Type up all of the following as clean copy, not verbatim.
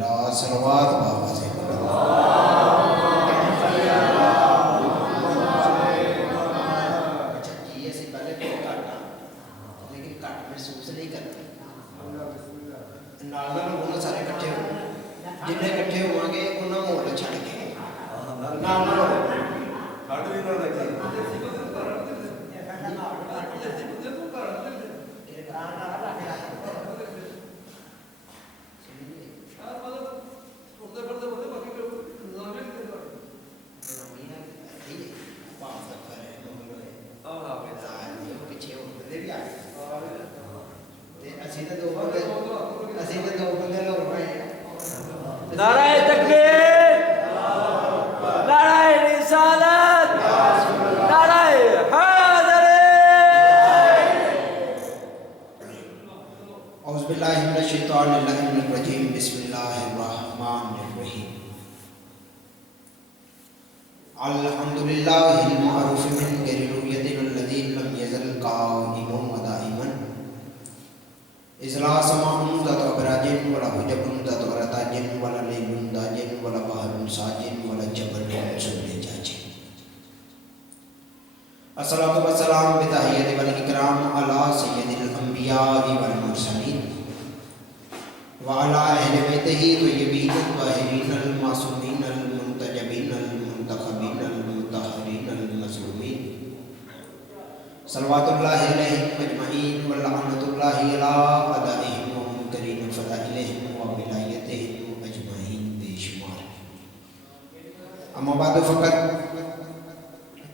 اللہ صلوات بابا سے نعرہ تکبیر، نعرہ رسالت، نعرہ حیدر۔ اعوذ باللہ من الشیطان الرجیم، بسم اللہ الرحمن الرحیم۔ الحمدللہ المعروف من غیر رؤیت الذی لم یزل قائما ودائما، اذ لا سماء ذات ابراج ولا حجب ذات ارتاج ولا لیل داج ولا بحر ساج ولا جبل زجاج۔ الصلاۃ والسلام بتحیۃ والاکرام علی سید الانبیاء والمرسلین وعلی اہل بیتہ طیبین الطاہرین المعصومین المنتجبین المنتخبین المطہرین المظلومین، صلوات اللہ علیہم اجمعین ولعنۃ اللہ علی اعدائہم ومنکرین فضائلہم وولایتہم اجمعین بے شمار۔ اما بعد فقط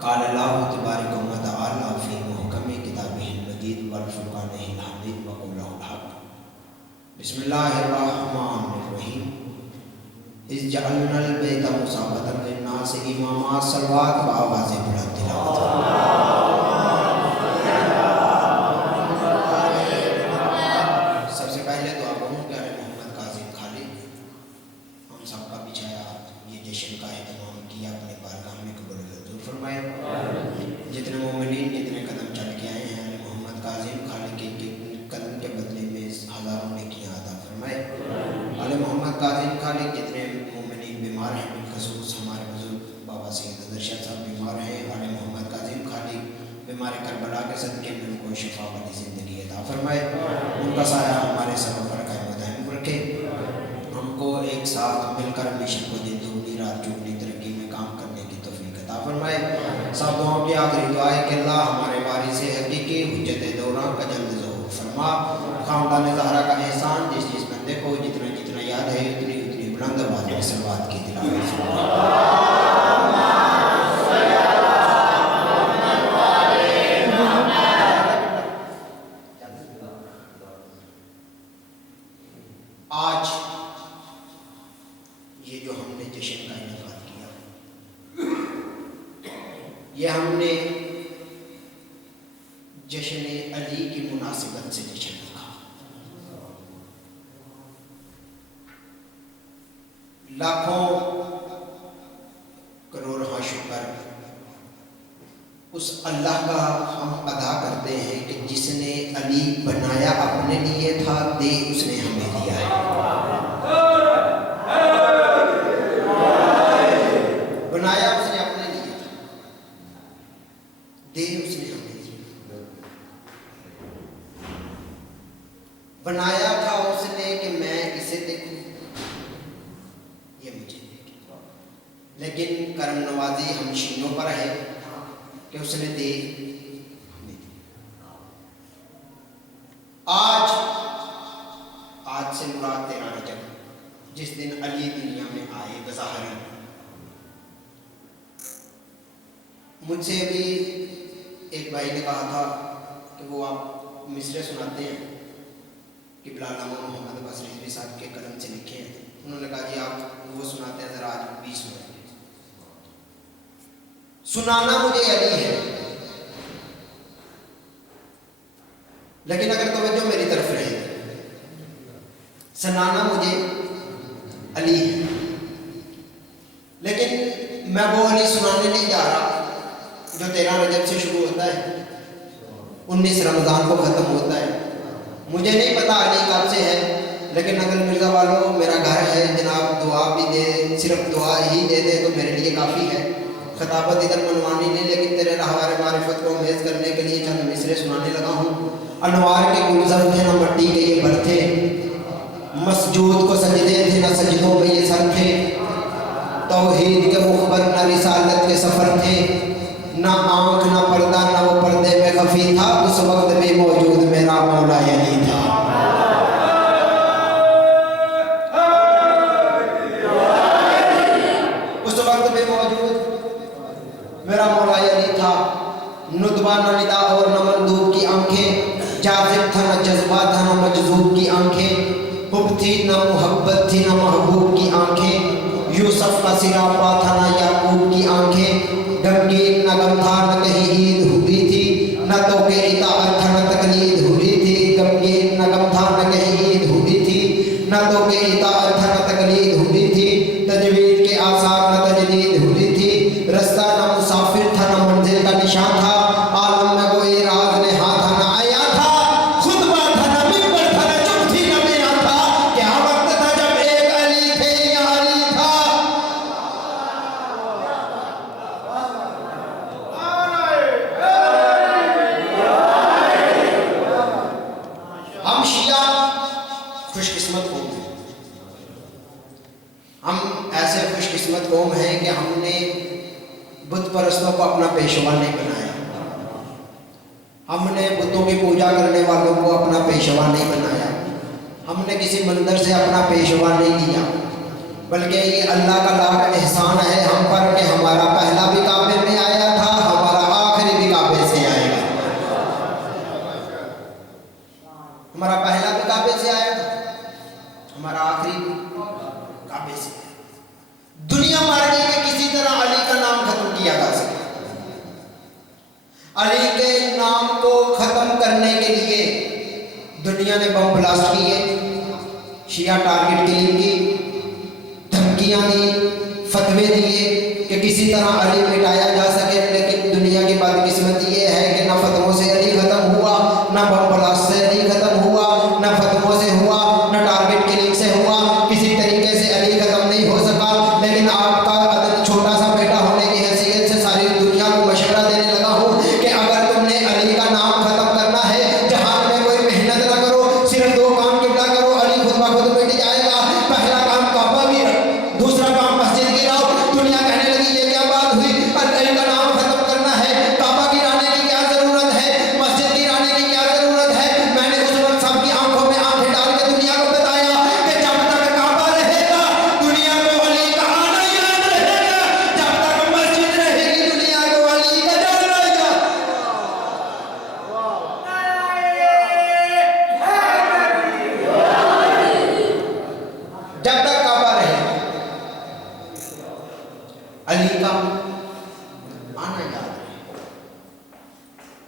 قال اللہ تبارک و تعالی فی محکم کتابہ المجید والفرقان الحمید وقولہ الحق۔ بسم اللہ الرحمن الرحیم۔ اذ جعلنا البیت مثابۃ للناس اماما، صلوات بآواز بلند تلاوت۔ جتنے مومنین جتنے قدم چل کے آئے ہیں علی محمد کاظم خالق کے قدم کے بدلے میں ہزاروں نیکیاں عطا فرمائے۔ علی محمد کاظم خالق جتنے مومنین بیمار ہیں، بالخصوص ہمارے بزرگ بابا سید اظہر شاہ صاحب بیمار ہیں، علی محمد کاظم خالق بیمار کربلا کے صدقے میں ان کو شفا والی زندگی عطا فرمائے، ان کا سایہ ہمارے سروں پر قائم و دائم رکھے، ہم کو ایک ساتھ مل کر مشن کو دن دگنی رات چگنی ترقی میں کام کرنے کی توفیق عطا فرمائے۔ سب دعاؤں کی آخری دعا ہے کہ اللہ ہمارے وارث حقیقی حجت دوران کا جلد ظہور فرما۔ خاندان زہرا کا احسان جس بندے کو جتنا جتنا یاد ہے اتنی اتنی بلند آواز میں صلوات کی تلاوت فرما۔ آج یہ جو ہم نے جشن کا انعقاد کیا، یہ ہم نے جشن علی کی مناسبت سے جشن رکھا۔ لاکھوں کروڑ شکر اس اللہ کا ہم ادا کرتے ہیں کہ جس نے علی بنایا اپنے لیے تھا، دے اس نے ہمیں دیا ہے۔ بنایا اس نے اپنے لیے تھا، دے اس نے ہمیں دیا۔ بنایا تھا اس نے کہ میں اسے دیکھوں، یہ مجھے دیکھے، لیکن کرم نوازی ہم شینوں پر ہے کہ اس نے دے ہمیں دیا۔ آج سے مراد 13 رجب، جس دن علی دنیا میں آئے بظاہر۔ مجھ سے بھی ایک بھائی نے کہا تھا کہ وہ آپ مصرع سناتے ہیں کہ علامہ محمد عباس رضوی صاحب کے قلم سے لکھے ہیں۔ انہوں نے کہا جی آپ وہ سناتے ہیں، ذرا آج 20 سنائیں۔ سنانا مجھے علی ہے، لیکن اگر توجہ میری طرف رہے، سنانا مجھے علی ہے، لیکن میں وہ علی سنانے نہیں جا رہا جو 13 رجب سے شروع ہوتا ہے، 19 رمضان کو ختم ہوتا ہے۔ مجھے نہیں پتا علی کب سے ہے، لیکن نگل مرزا والوں میرا گھر ہے صرف دعا ہی دے دے تو میرے لیے کافی ہے. خطابت ادھر منوانی نہیں لیکن تیرے رہوار معرفت کو امیز کرنے کے لیے چند مصرے سنانے لگا ہوں. انوار کے گلزر تھے نہ مٹی کے یہ بر تھے, مسجود کو سجدے تھے نہ سجدوں میں یہ سر تھے, توحید کے مخبر نہ رسالت کے سفر تھے, نہ آنکھ نہ پردہ نہ وہ پردے میں خفی تھا, اس وقت بھی موجود میرا مولا یعنی تھا. اس وقت بھی موجود میرا مولا یعنی تھا. ندبہ نہ ندا اور نہ مندوب کی آنکھیں, جاذب تھا نہ جذبہ تھا نہ مجذوب کی آنکھیں, حب تھی نہ محبت تھی نہ محبوب کی آنکھیں, یوسف کا سراپا تھا نہ یعقوب کی آنکھیں, غمگین نہ غم تھا نہ کہیں عید ہوئی تھی, نہ تو کہ اطاعت تھا نہ تقلید ہوئی تھی. غمگین نہ غم تھا نہ کہیں عید ہوئی تھی, نہ تو کہ اطاعت تھا نہ تقلید ہوئی تھی. تجوید کے آثار نہ تجدید ہوئی تھی, رستہ نہ مسافر تھا نہ منزل کا نشان تھا. عالم میں کوئی راز نہا تھا نہ آیا تھا, خطبہ تھا نہ ممبر تھا نہ چپ تھی نہ بیان تھا. کیا وقت تھا جب ایک علی تھے یا علی تھا. ہم شیعہ خوش قسمت قوم ہیں. ہم ایسے خوش قسمت قوم ہیں کہ ہم نے بت پرستوں کو اپنا پیشوا نہیں بنایا. ہم نے بتوں کی پوجا کرنے والوں کو اپنا پیشوا نہیں بنایا. ہم نے کسی مندر سے اپنا پیشوا نہیں کیا, بلکہ یہ اللہ کا لاکھ احسان ہے ہم پر کہ ہمارا پہلا بھی کعبے میں آیا تھا, ہمارا آخری بھی کعبے سے آئے گا. ہمارا پہلا بھی کعبے سے آیا تھا, ہمارا آخری بھی کعبے سے. دنیا مار گئی کہ کسی طرح علی کا نام ختم کیا جا سکے. علی کے نام کو ختم کرنے کے لیے دنیا نے بم بلاسٹ کیے, شیعہ ٹارگٹ کلنگ کی, دھمکیاں دی, فتوے دیے کہ کسی طرح علی مٹایا جا سکے. لیکن دنیا کی بدقسمتی یہ ہے کہ نہ فتووں سے علی ختم ہوا, نہ بم بلاسٹ سے علی ختم ہوا, نہ فتووں سے ہوا, نہ ٹارگٹ کلنگ سے ہوا. کسی طریقے سے علی ختم نہیں ہو سکا. لیکن آپ کا چھوٹا سا بیٹا ہونے کی حیثیت سے ساری دنیا کو مشورہ دینے لگا ہوں کہ اگر تم نے علی کا نام ختم کرنا ہے, جہان میں کوئی محنت نہ کرو, صرف دو کام قبلہ کرو, علی خود بخود مٹ جائے گا. پہلا کام کعبہ گرا, دوسرا کام مسجد گراؤ. دنیا کہنے لگی یہ کیا بات ہوئی, علی کا نام ختم کرنا ہے, کعبہ گرانے کی کیا ضرورت ہے, مسجد گرانے کی کیا ضرورت ہے. میں نے اس وقت سب کی آنکھوں میں آنکھیں ڈال کے دنیا کو بتایا کہ جب تک کعبہ رہے گا دنیا کو علی کا آنا یاد رہے گا, جب تک مسجد رہے گی دنیا کو علی کا جانا یاد. جب تک کعبہ رہے گا علی کا آنا یاد رہے گا,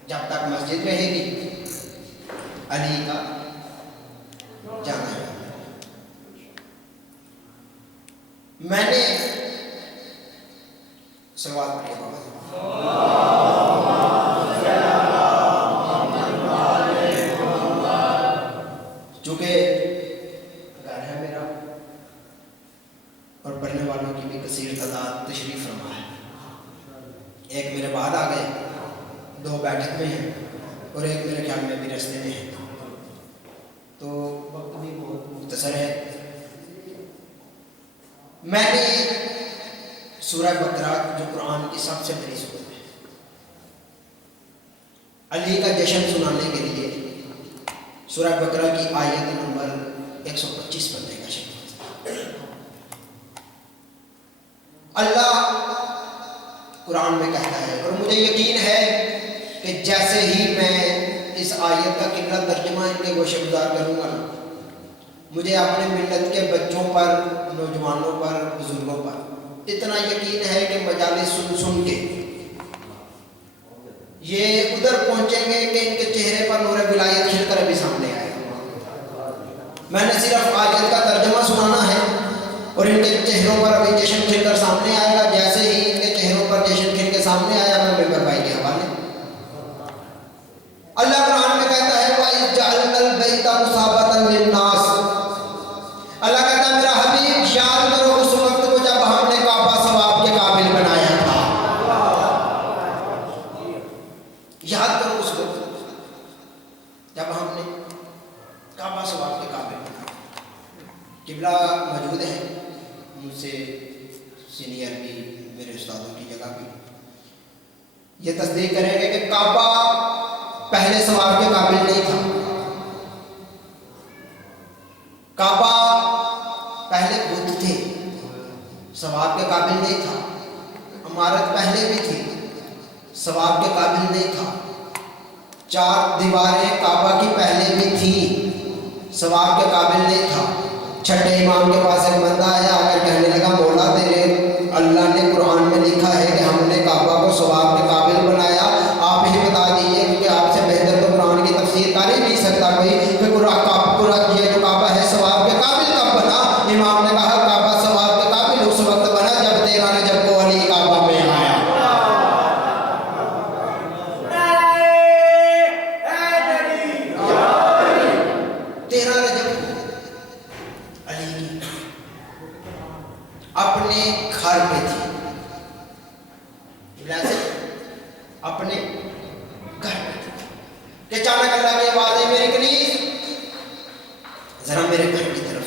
جب تک مسجد رہے گی علی کا جانا یاد رہے گا. میں نے سوال کیا بابا, چونکہ گھر ہے میرا اور پڑھنے والوں کی بھی کثیر تعداد تشریف فرما ہے. ایک میرے بعد آ گئے, دو بیٹھک میں ہیں اور ایک میرے خیال میں بھی رستے میں ہے, تو وقت بھی بہت مختصر ہے. میں نے سورہ بقرہ جو قرآن کی سب سے بڑی سورت ہے, علی کا جشن سنانے کے لیے سورہ بقرہ کی آیت نمبر 125 پڑھنے کا شکر. اللہ قرآن میں کہتا ہے, اور مجھے یقین ہے کہ جیسے ہی میں اس آیت کا قبلہ ترجمہ ان کے گوشے گزار کروں گا, مجھے اپنے ملت کے بچوں پر, نوجوانوں پر, بزرگوں پر اتنا یقین ہے کہ مجالس سن سن کے یہ ادھر پہنچیں گے کہ ان کے چہرے پر نور ولایت کھل کر ابھی سامنے آئے گا. میں نے صرف آیت کا ترجمہ سنانا ہے اور ان کے چہروں پر ابھی جشن کھل کر سامنے آئے گا. جیسے ہی ان کے چہروں پر جشن کھل کے سامنے آیا, میں ممبر بھائی کے حوالے. اللہ قرآن میں کہتا ہے وَإِذْ جَعَلْنَا الْبَيْتَ مُثَابَةً لِلنَّاسِ. اللہ کہتا ہے میرا حبیب یاد کرو اس وقت کو جب ہم قبلہ موجود ہیں، مجھ سے سینئر بھی، میرے استادوں کی جگہ بھی یہ تصدیق کریں گے کہ کعبہ پہلے ثواب کے قابل نہیں تھا. کعبہ پہلے بت تھے، ثواب کے قابل نہیں تھا. عمارت پہلے بھی تھی، ثواب کے قابل نہیں تھا. 4 دیواریں کعبہ کی پہلے بھی تھیں، ثواب کے قابل نہیں تھا. چھٹے امام کے پاس ایک بندہ آیا، آ کر کہنے لگا مولا تیرے اللہ نے قرآن میں لکھا ہے کہ ہم نے کعبہ کو ثواب کے قابل بنایا، آپ ہی بتا دیجئے کیونکہ آپ سے بہتر تو قرآن کی تفسیر کر ہی نہیں سکتا کوئی کہ قرآن یہ جو کعبہ ہے ثواب کے قابل کب بنا؟ امام نے کہا کعبہ ثواب کے قابل اس وقت بنا جب تیرا رجب کو علی کعبہ میں آیا. اپنے گھر میں تھی، اپنے گھر میں تھی کہ اچانک اللہ کی آواز ہے میری کنیز ذرا میرے گھر کی طرف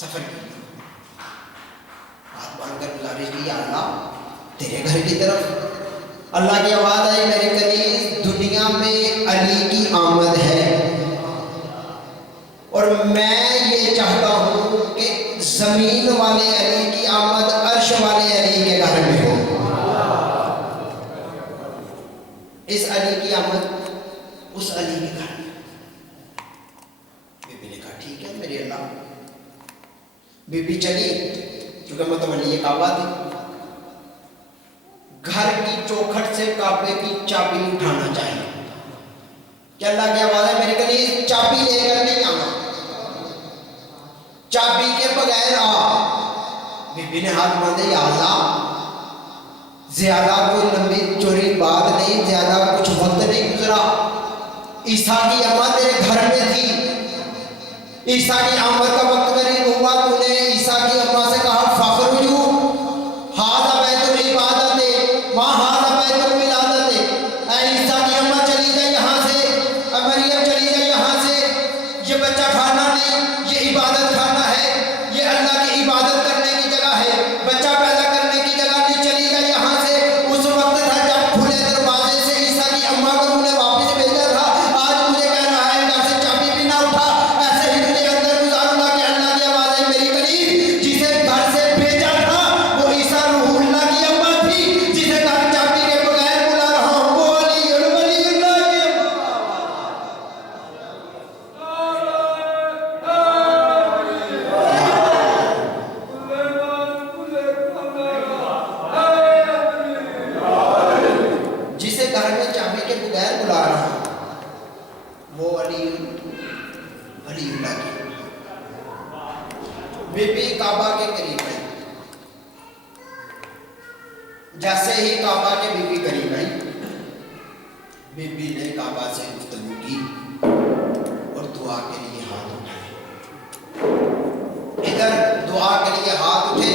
سفر کی. ہاتھ باندھ کر گزارش کی، یا اللہ تیرے گھر کی طرف. اللہ کی آواز آئی میری کنیز دنیا میں علی کی آمد ہے اور میں یہ چاہتا ہوں کہ زمین والے علی کی آمد عرش والے علی کے گھر میں ہو. اس علی کی آمد اس علی کے گھر میں. بی بی نے کہا ٹھیک ہے میری اللہ. بی بی چلی، کیونکہ متولی کعبہ تھی. گھر کی چوکھٹ سے کعبے کی چابی اٹھانا چاہیے کہ اللہ کی آواز ہے میری کنیز چابی لے کر نہیں آنا، چابی کے بغیر آ. بی بی نے ہاتھ باندھے، یا اللہ زیادہ کوئی لمبی چوری بات نہیں، زیادہ کچھ وقت نہیں گزرا. عیسیٰ کی اماں تیرے گھر میں تھی، عیسیٰ کی آمد کا وقت قریب ہوا، تو نے عیسیٰ کی اماں سے کہا فخرجو ھذا بیت العبادت ما ھذا بیت الولادت. اے عیسیٰ کی اماں چلی جائے یہاں سے، اے مریم چلی جائے یہاں سے، یہ بچہ کھانا نہیں، یہ عبادت کھانا ہے، یہ اللہ کی عبادت کرنے کی جگہ ہے، بچہ پیدا کرنے کی جگہ نہیں. چلی جائے یہاں سے. اس وقت تھا جب کھلے دروازے سے عیسیٰ کی اماں کو تم نے واپس بھیجا تھا. آج مجھے کہہ رہا ہے گھر سے چابی بھی نہ اٹھا، ایسے ہی تجھے اندر گزاروں گا کہ اللہ کی آواز ہے میری کنیز جسے گھر سے بھیجا تھا وہ عیسیٰ روح اللہ کی اماں تھی، جسے گھر چابی کے بغیر بلا رہا ہوں وہ علی ولی اللہ کی جسے گھر میں چابی کے بغیر بلا رہا ہوں وہ علی اللہ کی. بی بی کعبہ کے قریب آئی. جیسے ہی کعبہ کے بی بی قریب آئی، بی بی نے کعبہ سے گفتگو کی اور دعا کے لیے ہاتھ اٹھائے. ادھر دعا کے لیے ہاتھ اٹھے،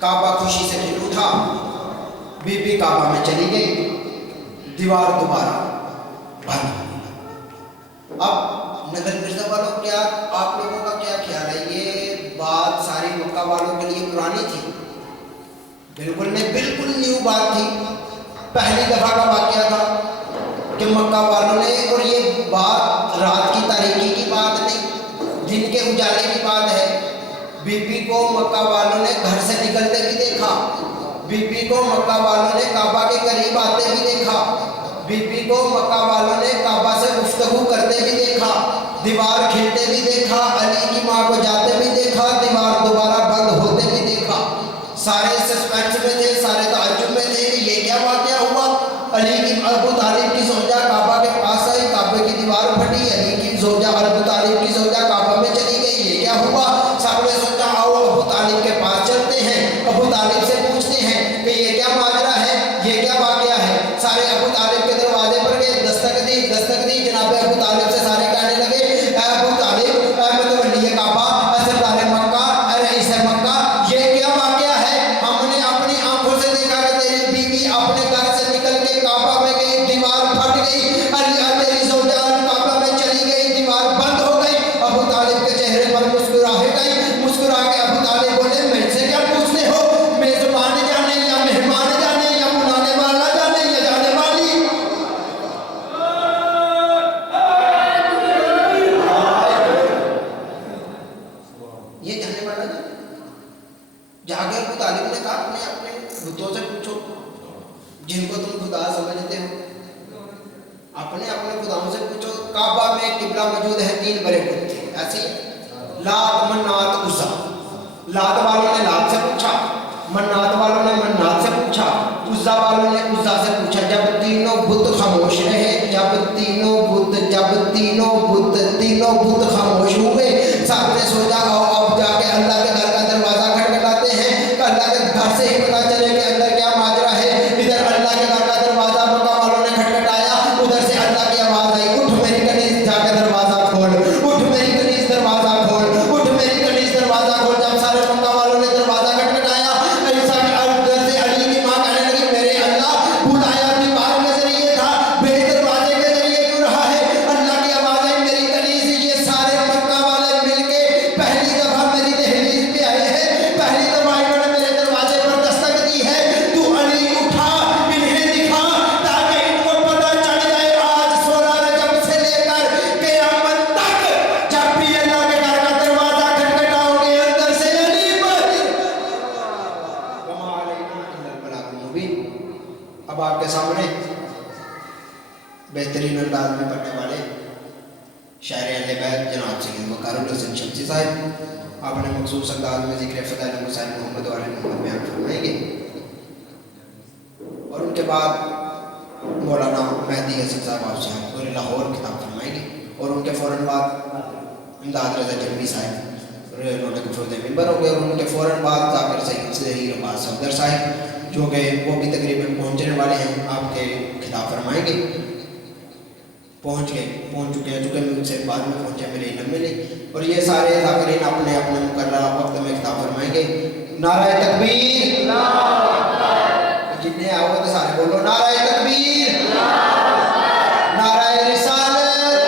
کعبہ خوشی سے کھل اٹھا. بی بی کعبہ میں چلی گئی، دیوار دوبارہ بند ہو گئی. اب نگر مرزا والوں کیا آپ لوگوں کا کیا خیال ہے؟ یہ بات ساری مکہ والوں کے لیے پرانی تھی؟ بالکل نہیں، بالکل نیو بات تھی. پہلی دفعہ کا واقعہ تھا کہ مکہ والوں نے، اور یہ بات رات کی تاریکی کی بات نہیں، دن کے اجالے کی بات ہے. بی بی کو مکہ والوں نے گھر سے نکلتے بھی دیکھا، بی بی کو مکہ والوں نے کعبہ کے قریب آتے بھی دیکھا، بی بی کو مکہ والوں نے کعبہ سے گفتگو کرتے بھی دیکھا، دیوار کھلتے بھی دیکھا، علی کی ماں کو جاتے بھی دیکھا، دیوار دوبارہ بند ہوتے بھی دیکھا. سارے سسپینس میں تھے، سارے تعجب میں تھے کہ یہ کیا واقعہ ہوا. علی کی ابو طالب کی زوجہ کعبہ کے پاس آئی، کعبے کی دیوار پھٹی، علی کی زوجہ ابو طالب کی زوجہ کعبہ میں چلی گئی. یہ کیا ہوا؟ سب نے سوچا آؤ ابو طالب کے پاس چلتے ہیں، ابو طالب سے پوچھتے ہیں کہ یہ کیا ماجرا ہے، یہ کیا واقعہ ہے. سارے ابو طالب کے دروازے پر گئے، دستک دی. جناب ابو طالب سے سارے کہنے لگے اے ابو طالب، اے متولی کعبہ، اے سردار مکہ، اے رئیس مکہ، یہ کیا واقعہ ہے؟ ہم نے اپنی آنکھوں سے دیکھا کہ تیری بیوی اپنے گھر سے نکل کے کعبہ میں گئی، دیوار پھٹ گئی، تیری زوجہ کعبہ میں چلی گئی، دیوار بند ہو گئی. ابو ایسے لات منات عزا، لات والوں نے لات سے پوچھا، منات والوں نے منات سے پوچھا، عزا والوں نے عزا سے پوچھا. جب تینوں بت خاموش رہے، جب تینوں بت خاموش ہوئے، سب نے سوچا اب جا کے اللہ کے گھر کا دروازہ کھٹکھٹاتے ہیں. اللہ کے گھر سے ہی پتا چلے کہ اندر کیا ماجرا ہے. ادھر اللہ کے گھر کا دروازہ مکہ والوں نے کھٹکھٹایا، ادھر سے اللہ کی آواز آئی، اٹھ میری کنیز جا کے دروازہ کھول، اٹھ میری کنیز دروازہ کھول، اٹھ میری کنیز دروازہ کھول. جب سارے مکہ والوں نے دروازہ کھٹکھٹایا، ادھر سے علی کی ماں کہنے لگی میرے اللہ بلایا دیوار کے ذریعے تھا، بے دروازے کے ذریعے کیوں رہا ہے؟ اللہ کی آواز آئی میری کنیز. یہ سارے مکہ والے مل کے پہلی دفعہ میری دہلیز پہ آئے ہیں، پہلی دفعہ انہوں نے میرے دروازے پر دستک دی ہے. تو علی اٹھا انہیں دکھا تاکہ ان کو پتہ چڑھ جائے آج 16 رجب سے لے کر قیامت تک جب بھی اللہ کے گھر کا دروازہ کھٹکھٹاؤ گے اندر سے علی باہر. وما علینا الا البلاغ المبین. اب آپ کے سامنے بہترین انداز میں پڑھنے والے شاعر اہل بیت جناب سید وقار الحسن شمسی صاحب آپ نے مخصوص انداز میں ذکر فضائل مسائل محمد و آل محمد بیان فرمائیں گے، اور ان کے بعد مولانا مہدی حسن صاحب آپ سے پورے لاہور خطاب فرمائیں گے، اور ان کے فوراً بعد امداد رضا جنبی صاحب انہوں نے گفتگو ممبر ہو گئے، اور ان کے فوراً بعد ذاکر سید ظہیر عباس صفدر صاحب جو کہ وہ بھی تقریباً پہنچنے والے ہیں، آپ کے خطاب فرمائیں گے. پہنچ چکے ہیں، چونکہ میں ان سے بعد میں پہنچے میرے علم میں نہیں. اور یہ سارے ذاکرین اپنے اپنے مقررہ وقت میں خطاب فرمائیں گے. نعرہ تکبیر، جتنے آؤ تو سارے بولو نعرہ تکبیر، نعرہ رسالت،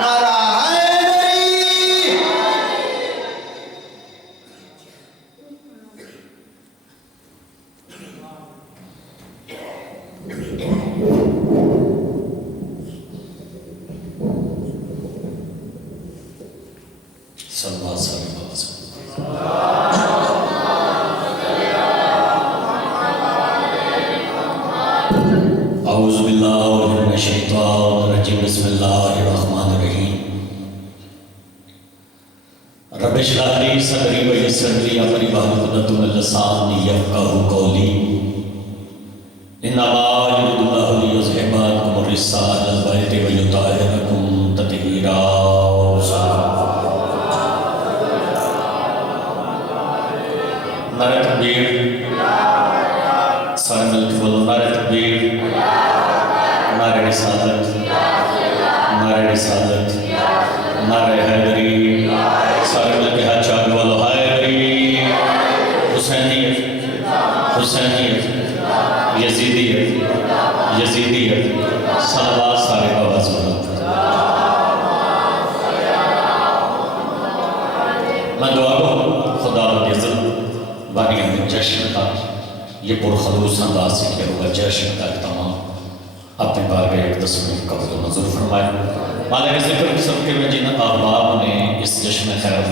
نعرہ حیدری. اعوذ باللہ من الشیطان الرجیم. بسم اللہ الرحمن الرحیم. رب اشرح لی صدری ویسر لی امری واحلل عقدۃ من لسانی یفقہوا قولی. انما یرید اللہ لیذھب عنکم الرجس اہل البیت ویطہرکم تطہیرا. نعرہ تکبیر، سارے مل کے بولو نعرہ تکبیر، نعرہ رسالت، نعرہ رسالت، نعرہ حیدری. سارے مل کے ہاتھ چاہ کے بولو حیدری. حسینیت، حسینیت، یزیدیت، یزیدیت. صلوات سارے آواز بلند. میں دعا کو خدا رب عزت بانی ہمیں جشن کا یہ پرخلوص انداز سے کیا ہوا جشن کا اہتمام اپنے بارگاہ اقدس میں قبول و منظور فرمائے. مالک ذکر سب کے میں جن احباب نے اس جشن خیر میں